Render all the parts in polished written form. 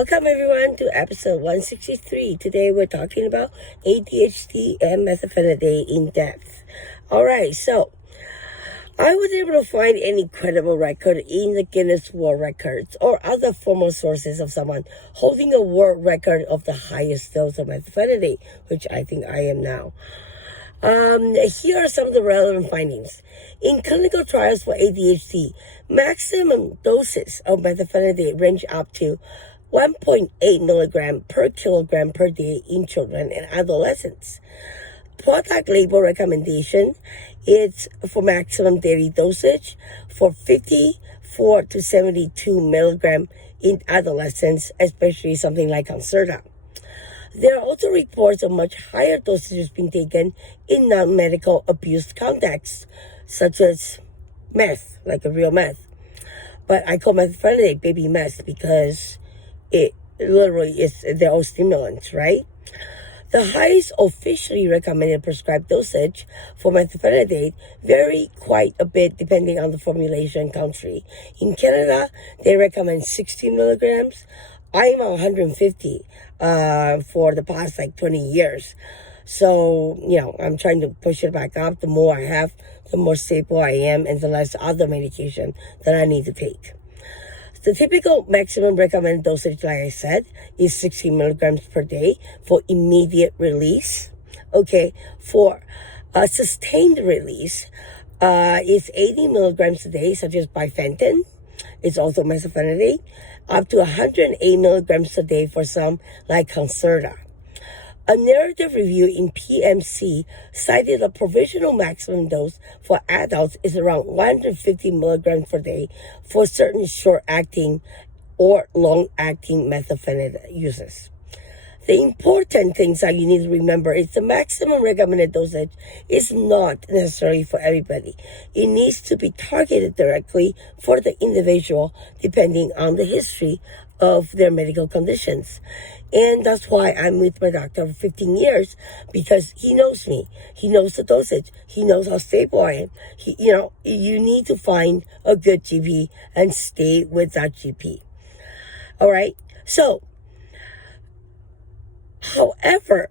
Welcome everyone to episode 163. Today we're talking about ADHD and methylphenidate in depth. Alright, so I was able to find any credible record in the Guinness World Records or other formal sources of someone holding a world record of the highest dose of methylphenidate, which I think I am now. Here are some of the relevant findings. In clinical trials for ADHD, maximum doses of methylphenidate range up to 1.8 milligram per kilogram per day in children and adolescents. Product label recommendation is for maximum daily dosage for 54 to 72 milligram in adolescents, especially something like Concerta. There are also reports of much higher dosages being taken in non-medical abuse contexts, such as meth, like a real meth. But I call methylphenidate baby meth because it literally is their own stimulants, right? The highest officially recommended prescribed dosage for methylphenidate vary quite a bit depending on the formulation country. In Canada, they recommend 60 milligrams. I'm on 150 for the past 20 years. So, I'm trying to push it back up. The more I have, the more stable I am and the less other medication that I need to take. The typical maximum recommended dosage, like I said, is 60 milligrams per day for immediate release. Okay, for sustained release, it's 80 milligrams a day, such as bifenthrin. It's also methylphenidate, up to 108 milligrams a day for some, like Concerta. A narrative review in PMC cited a provisional maximum dose for adults is around 150 milligrams per day for certain short-acting or long-acting methylphenidate uses. The important things that you need to remember is the maximum recommended dosage is not necessarily for everybody. It needs to be targeted directly for the individual depending on the history of their medical conditions. And that's why I'm with my doctor for 15 years, because he knows me. He knows the dosage. He knows how stable I am. You need to find a good GP and stay with that GP. All right. So, However,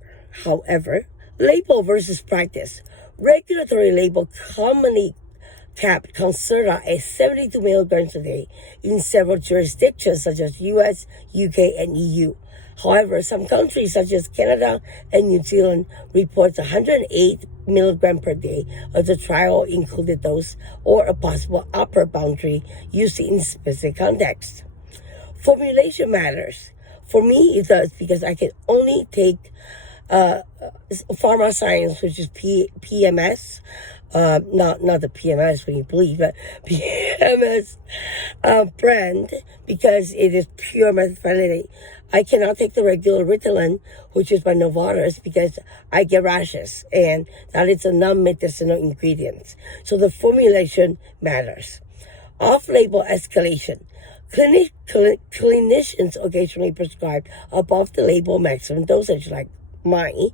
label versus practice. Regulatory label commonly capped Concerta at 72 milligrams a day in several jurisdictions such as US, UK, and EU. However, some countries such as Canada and New Zealand reports 108 milligrams per day of the trial included dose or a possible upper boundary used in specific contexts. Formulation matters. For me, it does, because I can only take pharma science, which is PMS, not the PMS when you bleed, but PMS brand, because it is pure methylphenidate. I cannot take the regular Ritalin, which is by Novartis, because I get rashes, and that is a non-medicinal ingredient. So the formulation matters. Off-label escalation. Clinicians occasionally prescribe above the label maximum dosage, like mine,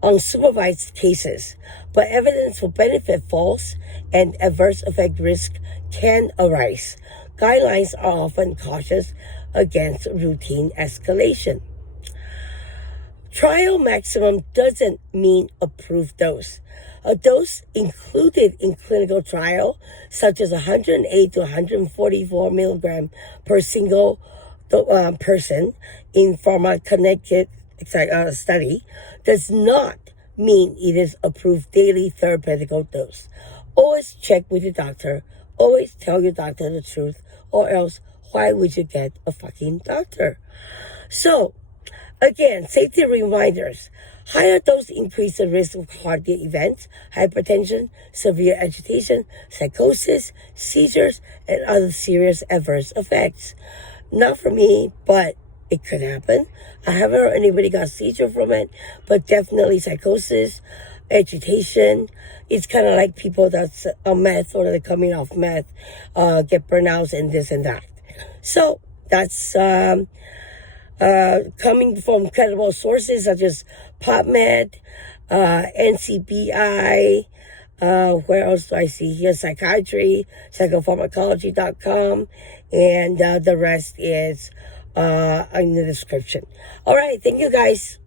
on supervised cases, but evidence for benefit falls and adverse effect risk can arise. Guidelines are often cautious against routine escalation. Trial maximum doesn't mean approved dose. A dose included in clinical trial, such as 108 to 144 milligram per single person in pharmacokinetic study, does not mean it is approved daily therapeutic dose. Always check with your doctor. Always tell your doctor the truth, or else why would you get a fucking doctor? So, again, safety reminders. Higher dose increase the risk of cardiac events, hypertension, severe agitation, psychosis, seizures, and other serious adverse effects. Not for me, but it could happen. I haven't heard anybody got seizure from it, but definitely psychosis, agitation. It's kind of like people that's on meth or they're coming off meth, get burnouts and this and that. So that's coming from credible sources such as PubMed, NCBI, where else do I see here? Psychiatry, psychopharmacology.com, and the rest is in the description. All right, thank you guys.